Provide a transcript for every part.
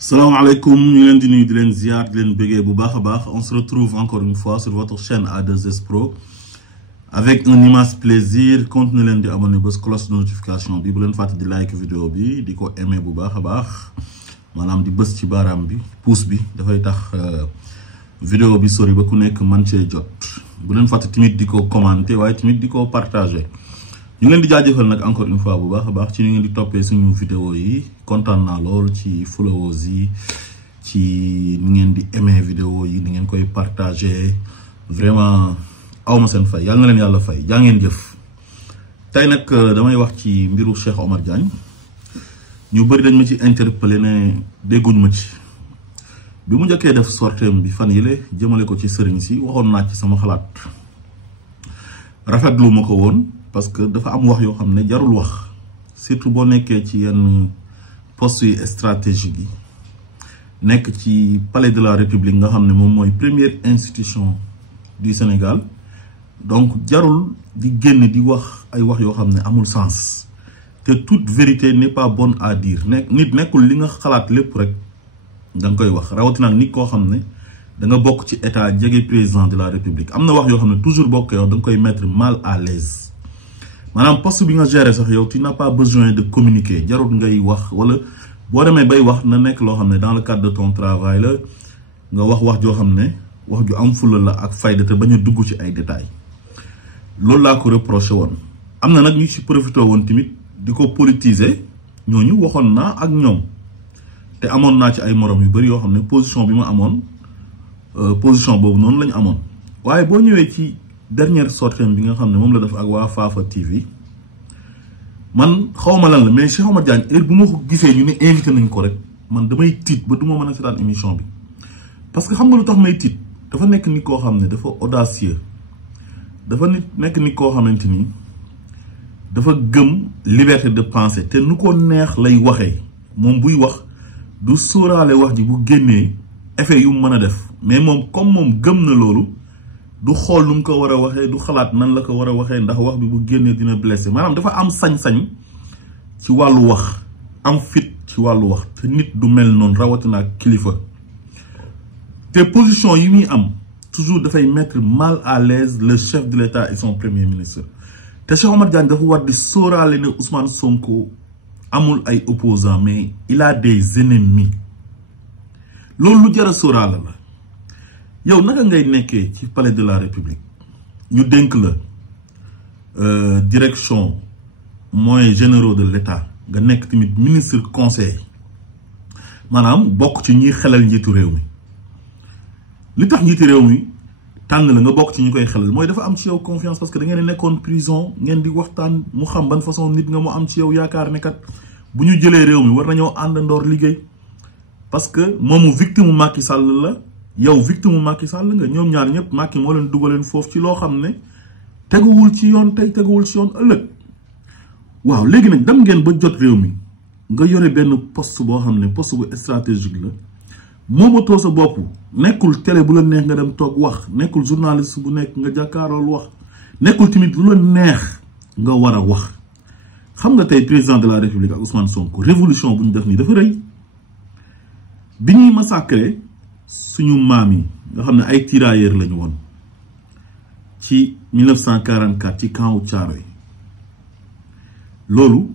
Salam alaikum, nous sommes ziar, on se retrouve encore une fois sur votre chaîne A2S Pro avec un immense plaisir. Continuez de vous abonner à la cloche de notification. Si vous voulez like la vidéo, vous aimer bu baax manam di bëss ci baram bi pouce bi da fay tax vidéo bi sori ba ku nek man ci jot bu len fatte timit diko commenter waye timit diko partager ñu leen di jaajeufal nak encore une fois bu baax ci ñu ngi di topé suñu vidéo yi content na lool ci followers yi ci ngeen di aimer vidéo yi ni ngeen koy partager vraiment awma sen fay yalla na leen yalla fay ja ngeen jëf tay nak damay wax ci mbiru Cheikh Omar Diagne ñu bari dañ ma ci interpeller né dégguñ ma ci bi mu ñëkke def sortem bi fan yele jëmele ko ci sëriñ si waxon na ci sama xalaat rafetlu mako won parce que dafa am wax yo xamné jarul wax surtout bo nekké ci yenn poste yi stratégique yi nek ci palais de la République nga xamné mom moy première institution du Sénégal donc jarul di génn di wax ay wax yo xamné amul sens. Que toute vérité n'est pas bonne à dire nit nekul li nga xalaat lepp rek dang koy wax rawati nak nit ko xamné da nga bok ci état djégé président de la République amna wax yo xamné toujours bok yow dang koy mettre mal à l'aise manam poste bi nga gérer sax yow tu n'as pas besoin de communiquer jarut ngay wax wala bo démé bay wax na nek lo xamné dans le cadre de ton travail la nga wax jo xamné wax ju am fula la ak fayda te baña dugg ci ay détails loolu la ko reprocher won amna nak ñu ci profiter won timit diko politiser ñooñu waxon na ak ñom té amon na ci ay morom yu bari yo xamné position bi ma amone position bobu non lañ amone waye bo ñëwé ci dernière sortie bi nga xamné mom la def ak wa Fafa TV man xawma lan la mais Cheikh Omar Diagne heure bu ma ko gisé ñu né invité nañ ko rek man damay tit ba duma mëna sétane émission bi parce que xam nga lu tax may tit dafa nek nit ko xamné dafa audacieux dafa nek nit ko xamanteni dafa gëm liberté de penser té nuko neex lay waxé mom buy wax du sóoraale wax ji bu génné effet yu mëna def mais mom comme mom gëm na lolu du xol num ko wara waxé du xalaat nan la ko wara waxé ndax wax bi bu génné dina blessé manam dafa am sañ-sañ ci walu wax am fit ci walu wax té nit du mel non rawatina kilifa té position yi mi am toujours da fay mettre mal à l'aise le chef de l'État et son premier ministre. Te Cheikh Omar Diagne dafa war di sóoraale ne Ousmane Sonko amul ay opposants mais il a des ennemis loolu lu jar a sóoraale la yow naka ngay nekkee ci palais de la République ñu dénk la direction moyens généraux de l'État nga nekk tamit ministre conseil maanaam bokk ci ñuy xelal njiitu réew mi li tax njiitu réew mi tan la nga bok ci ñukoy xelal moy dafa am ci yow confiance parce que da ngeen nekkone prison ngeen di waxtaan mu xam ban façon nit nga mu am ci yow yaakar ne kat buñu jëlé réew mi war nañu andandor liggéey parce que momu victime Macky Sall la yow victime Macky Sall nga ñom ñaar ñep Macky mo leen dugalen fofu ci lo xamne teguwul ci yoon tay teguwul ci yoon ëlëk waaw légui nak dem ngeen ba jot réew mi nga yoré benn poste bo xamne poste bu stratégique la momoto sa bop nekul télé bu la neex nga dem tok wax nekul journaliste bu nekk nga jakarol wax nekul timit lu la neex nga wara wax xam nga tay président de la République ak Ousmane Sonko révolution buñ def ni dafa reuy biñuy massacrer suñu mami nga xamné ay tirailleurs lañu won ci 1944 ci camp Thiaroye lolu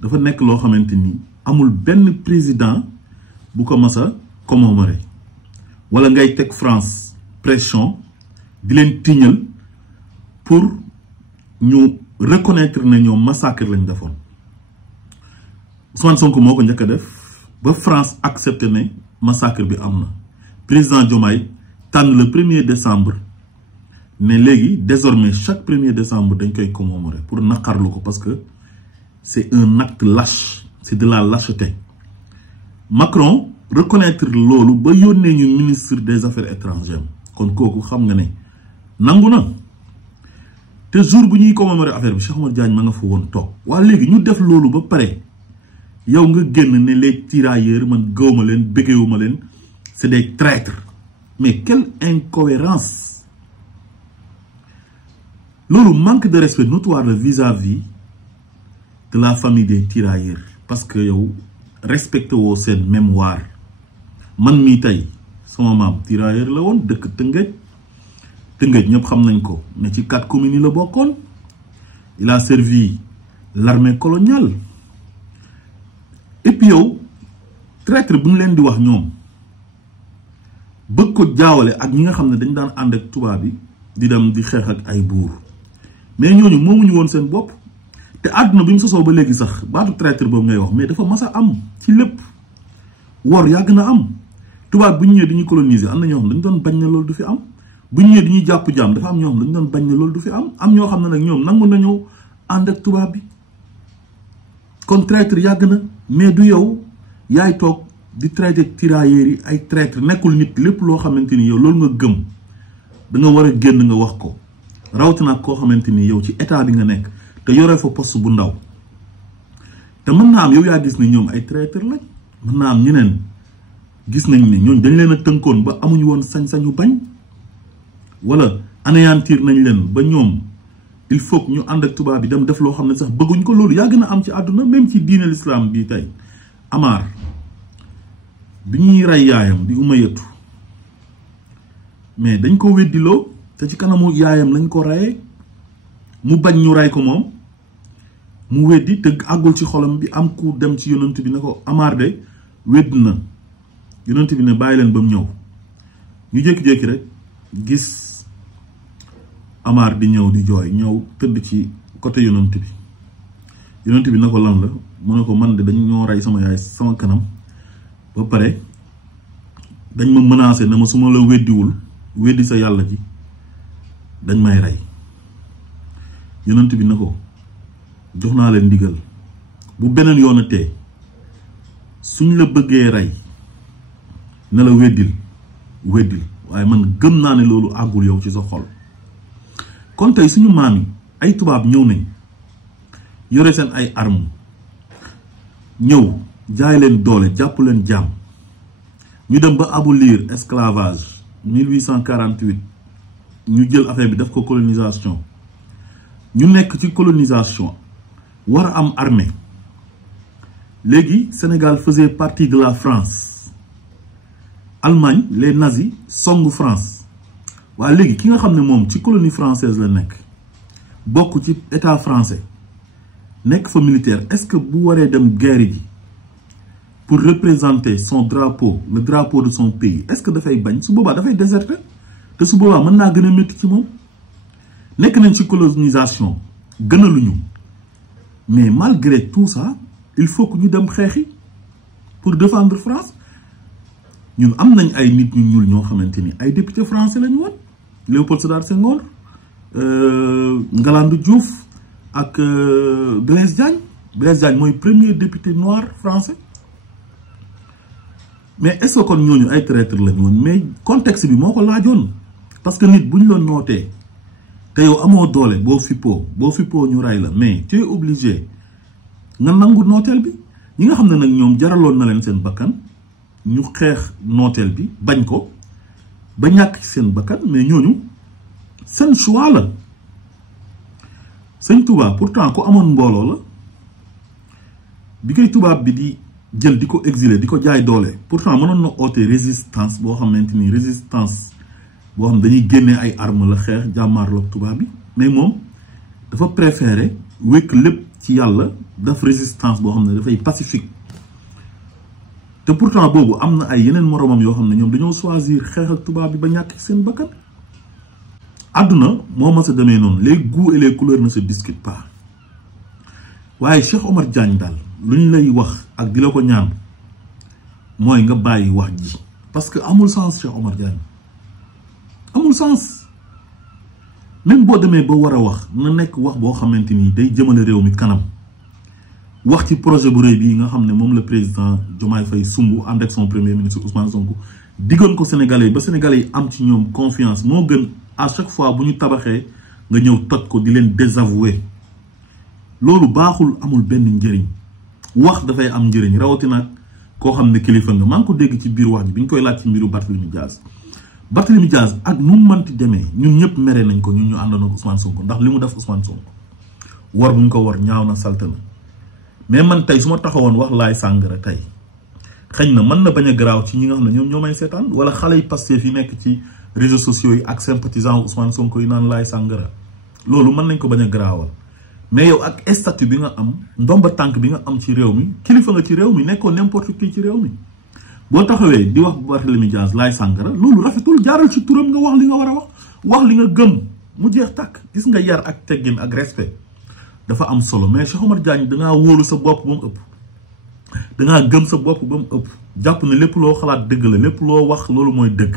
dafa nekk lo xamanteni amul benn président bu ko massa commémorer wala ngay tek France pression di len tignal pour ñu reconnaître ne ñom massacre lañ defoon Ousmane Sonko moko ñëk def ba France accepté ne massacre bi amna président Diomaye tan le 1er décembre ne légui désormais chaque 1er décembre dañ koy commémorer pour nakarlu ko parce que c'est un acte lâche c'est de la lâcheté Macron reconnaître lolu ba yónnee ñu ministre des affaires étrangères kon koku xam nga né nanguna té jour bu ñuy commémorer affaire bi Cheikh Omar Diagne ma nga fa won tok wa légui ñu def lolu ba paré yow nga génn né les tirailleurs man gëwuma len béggewuma len c'est des traîtres mais quelle incohérence lolu manque de respect notoire vis-à-vis de la famille des tirailleurs parce que yow respecté wo sen mémoire man mii tey sama maam tirailleur la woon dëkk Tëngéej ñëpp xam nañ ko mais ci 4 communes yi la bokkoon. Il a servi l'armée coloniale et puis yow traître bu ñu leen di wax ñoom bëgg ko jaawale ak ñi nga xam ne dañ daan ànd ak tubaab bi di dem di xeex ak ay buur mais ñooñu moomuñu woon seen bopp te àdduna bi mu sosoo ba léegi sax baatu traître boobu ngay wax mais dafa mas a am ci lépp wor yàgg na am tubaab bu ñu ñëwee dañuy coloniser am na ñoo xam dañ doon bañ ne loolu du fi am bu ñu ñëwee dañuy jàpp jaam dafa am ñoo xam dañu doon bañ ne loolu du fi am ñoo xam ne nag ñoom nangu nañoo ànd ak tubaab bi kon traître yàgg na mais du yow yaay toog di traité tirailleurs yi ay traître nekkul nit lépp loo xamante ni yow loolu nga gëm da nga war a génn nga wax ko rawatina koo xamante ni yow ci état bi nga nekk te yore fa poste bu ndaw te mën naa am yow yaa gis ne ñoom ay traître lañ mën naa am ñeneen gis nañ ne ñooñ dañ leen a tënkoon ba amuñu woon sañ-sañu bañ wala anéantir nañ leen ba ñoom il faut que ñu ànd ak tubaab bi dem def loo xam ne sax bëgguñ ko loolu yàgg na am ci àdduna même ci diine l'islam bi tey Amar bi ñuy rey yaayam di Umayyatu mais dañ ko weddiloo te ci kanamu yaayam lañ ko reyee mu bañ ñu rey ko moom mu weddi te àggul ci xolam bi am ku dem ci yonent bi ne ko Amar de wedd na yonent bi ne bàyyi leen ba mu ñëw ñu jékki-jékki rek gis Amar di ñëw di jooy ñëw tëdd ci côté yonent bi na ko lan la mu ne ko man de dañ ñoo rey sama yaay sama kanam ba pare dañ ma menacé ne ma su ma la weddi sa yàlla ji dañ may rey yonent bi na ko jox naa leen ndigal bu beneen yoon a tee suñ la bëggee rey ne la weddil waaye man gëm naa ne loolu àggul yow ci sa xol kon tey suñu maam yi ay tubaab ñëw nañ yore seen ay armes ñëw jaay leen doole jàpp leen jaam ñu dem ba abolir esclavage 1848 ñu jël affaire bi def ko colonisation ñu nekk ci colonisation war a am armée léegi Sénégal faisait partie de la France Allemagne les nazis songu France waaye léegi ki nga xam ne moom ci colonie française la nekk bokk ci état français nekk fa militaire est-ce que bu waree dem guerre ji pour représenter son drapeau le drapeau de son pays est-ce que dafay bañ su boobaa dafay déserter te su boobaa mën naa gën a métti ci moom nekk nañ ci colonisation gënaluñu mais malgré tout ça il faut que ñu dem xeexi pour défendre France ñun am nañ ay nit ñu ñuul ñoo xamante ni ay député français lañu woon Léopold Sédar Senghor Ngalandou Diouf ak Blaise Diagne mooy premier député noir français mais est-ce que kon ñooñu ay traître lañu woon mais contexte bi moo ko laajoon parce que nit bu ñu la nootee te yow amoo doole boo fippoo ñu rey la mais tu es obligé nga nangu nooteel bi ñi nga xam ne nag ñoom jaraloon na leen seen bakkan ñu xeex nooteel bi bañ ko ba ñàkk ci seen bakkan mais ñooñu seen choix la sëñ Touba pourtant ku amoon mbooloo la bi koy tubaab bi di jël di ko exiler di ko jaay doole pourtant mënoon na oote résistance boo xamante ni résistance boo xam dañuy génnee ay armes la xeex jàmmaarloog tubaab bi mais moom dafa préféré wékk lépp ci yàlla daf résistance boo xam ne dafay pacifique te pourtant boobu am na ay yeneen moromam yoo xam ne ñoom dañoo choisir xeex ak tubaab bi ba ñàkk seen bakkan àdduna moo ma sa demee noonu les goûts et les couleurs ne se discutent pas waaye Cheikh Omar Diagne daal lu ñu lay wax ak di la ko ñaan mooy nga bàyyi wax ji parce que amul sens Cheikh Omar Diagne amul sens même boo demee ba war a wax na nekk wax boo xamante ni day jëmale réew mi kanam wax ci projet bu rëy bii nga xam ne moom le président Diomaye Faye sumb ànd ak son premier ministre Ousmane Sonko diggoon ko Sénégalais yi ba Sénégalais yi am ci ñoom confiance moo gën à chaque fois bu ñu tabaxee nga ñëw toj ko di leen désavouer loolu baaxul amul benn njëriñ wax dafay am njëriñ rawatina koo xam ne kilifa nga maa ngi ko dégg ci biir wax ji bi ñu koy laaj ci mbiru Barthélémy Dias ak nu mu mënti demee ñun ñëpp mere nañ ko ñun ñu àndoon ak Ousmane Sonko ndax li mu def Ousmane Sonko war bu ñu ko war ñaaw na salte na mais man tey su ma taxawoon wax Laye Sangaré tey xëy na mën na bañ a garaaw ci ñi nga xam ne ñoom ñoo may seetaan wala xale yi Pastef yi nekk ci réseaux sociaux yi ak sympathisant Ousmane Sonko yi naan Laye Sangara loolu mën nañ ko bañ a garaawal mais yow ak statut bi nga am ndomba tànk bi nga am ci réew mi kilifa nga ci réew mi nekkoo n'importe qui ci réew mi boo taxawee di wax Barthélémy Dias Laye Sangara loolu rafetul jaaral ci turam nga wax li nga war a wax li nga gëm mu jeex tàkk gis nga yar ak teggin ak respect dafa am solo mais Cheikh Oumar Diagne dangaa wóolu sa bopp ba mu ëpp dangaa gëm sa bopp ba mu ëpp jàpp ne lépp loo xalaat dëgg la lépp loo wax loolu mooy dëgg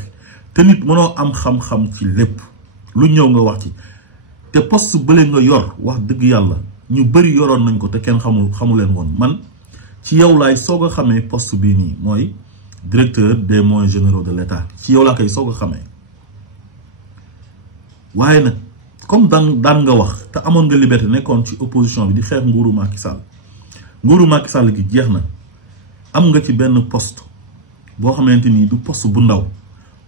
te nit mënoo am xam-xam ci lépp lu ñëw nga wax ci te poste bële nga yor wax dëgg yàlla ñu bëri yoroon nañ ko te kenn xamu leen woon man ci yow laay soog a xamee poste bii nii mooy directeur des moyens généraux de l'État ci yow laa koy soog a xamee waaye nag comme daan nga wax te amoon nga liberté nekkoon ci opposition bi di xeex nguuru Macky Sall gi jeex na am nga ci benn poste boo xamante ni du poste bu ndaw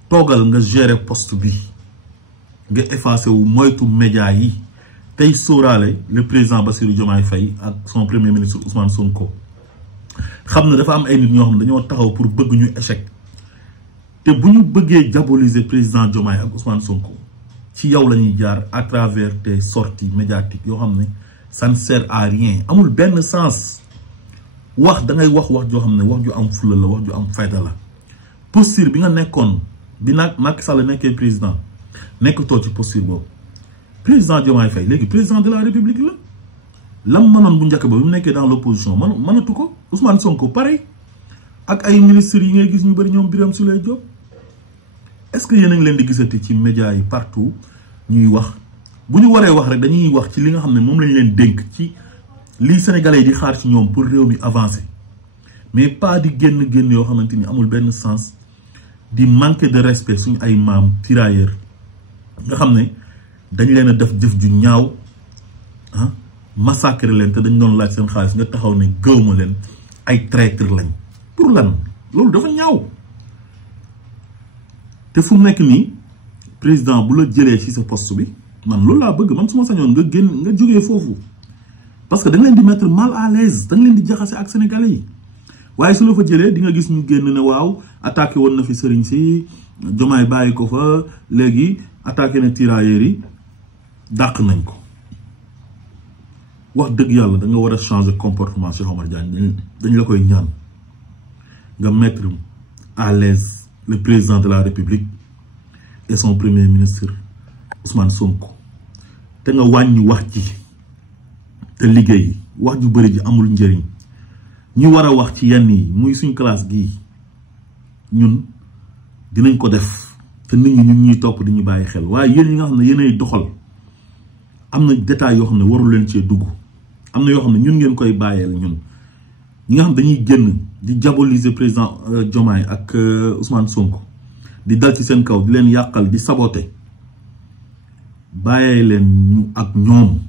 toogal nga gérer poste bi nga effacé wu moytu média yi tey sóoraale le président Bassirou Diomaye Faye ak son premier ministre Ousmane Sonko xam ne dafa am ay nit ñoo xam ne dañoo taxaw pour bëgg ñu échec te bu ñu bëggee diaboliser président Diomaye ak Ousmane Sonko ci yow la ñuy jaar à travers tes sorties médiatiques yoo xam ne ça ne sert à rien amul benn sens wax da ngay wax joo xam ne wax ju am fulla la wax ju am fayda la posture bi nga nekkoon bi nag Macky Sall nekkee président nekkatoo ci posture boobu président Diomaye Faye léegi président de la République la lam mënoon bu njëkk ba bi mu nekkee dans l'opposition mënatu ko Ousmane Sonko pareil ak ay ministres yi ngay gis ñu bëri ñoom Birame Souleye Diop est-ce que yéen a ngi leen di gisati ci médias yi partout ñuy wax bu ñu waree wax rek dañuy wax ci li nga xam ne moom lañ leen dénk ci lii sénégalais yi di xaar ci ñoom pour réew mi avancer mais pas di génn yoo xamante ni amul benn sens di manquer de respect suñu ay maam tirailleurs nga xam ne dañ leen a def jëf ju ñaaw massacre leen te dañ doon laaj seen xaalis nga taxaw ne gëwma leen ay traître lañ pour lan loolu dafa ñaaw te fu mu nekk nii président bu la jëlee ci sa poste bi man loolu laa bëgg man su ma sañoon nga génn nga jógee foofu parce que da nga leen di mettre mal à l'aise da nga leen di jaxase ak sénégalais yi waaye su la fa jëlee di nga gis ñu génn ne waaw attaqué woon na fi sëriñ si Diomaye bàyyi ko fa léegi attaqué na tirailleurs yi dàq nañ ko wax dëgg yàlla da nga war a changer comportement Cheikh Oumar Diagne dañ la koy ñaan nga mettre à l'aise le président de la République et son premier ministre Ousmane Sonko te nga wàññi wax ji te liggéey wax ju bëri ji amul njëriñ ñi war a wax ci yenn yi muy suñ classe gii ñun dinañ ko def te nit ñi ñun ñuy topp di ñu bàyyi xel waaye yéen ñi nga xam ne yéenay doxal am na détails yoo xam ne warul leen cee dugg am na yoo xam ne ñun ngeen koy bàyyeel ñun ñi nga xam dañuy génn di diaboliser président Diomaye ak Ousmane Sonko di dal ci seen kaw di leen yàqal di saboter bàyyee leen ñu ak ñoom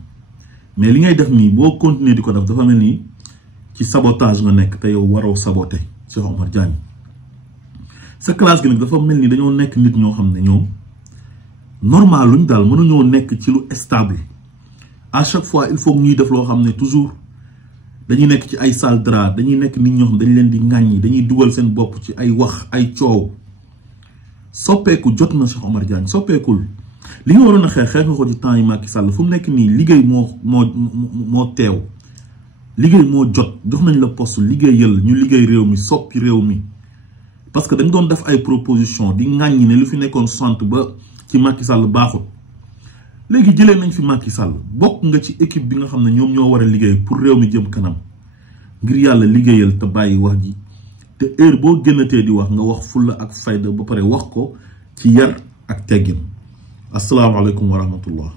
mais li ngay def nii boo continuer di ko def dafa mel ni ci sabotage nga nekk te yow waroo saboter Cheikh Oumar Diagne sa classe gi nag dafa mel ni dañoo nekk nit ñoo xam ne ñoom normal luñ daal mënuñoo nekk ci lu stable à chaque fois il faut ñuy def loo xam ne toujours dañuy nekk ci ay sale drap dañuy nekk nit ñoo xam dañ leen di ŋàññi dañuy dugal seen bopp ci ay wax ay coow soppeeku jot na Cheikh Oumar Diagne soppeekul li nga waroon a xeex nga ko ci temps yi Macky Sall fu mu nekk nii liggéey moo teew liggéey moo jot jox nañ la poste liggéeyal ñu liggéey réew mi soppi réew mi parce que dañ doon def ay proposition di ŋàññi ne lu fi nekkoon 60 ba ci Macky Sall baaxul léegi jëlee nañ fi Macky Sall bokk nga ci équipe bi nga xam ne ñoom ñoo war a liggéey pour réew mi jëm kanam ngir yàlla liggéeyal te bàyyi wax ji te heure boo génnatee di wax nga wax fulla ak fayda ba pare wax ko ci yar ak teggin asalaamaaleykum wa rahmatullah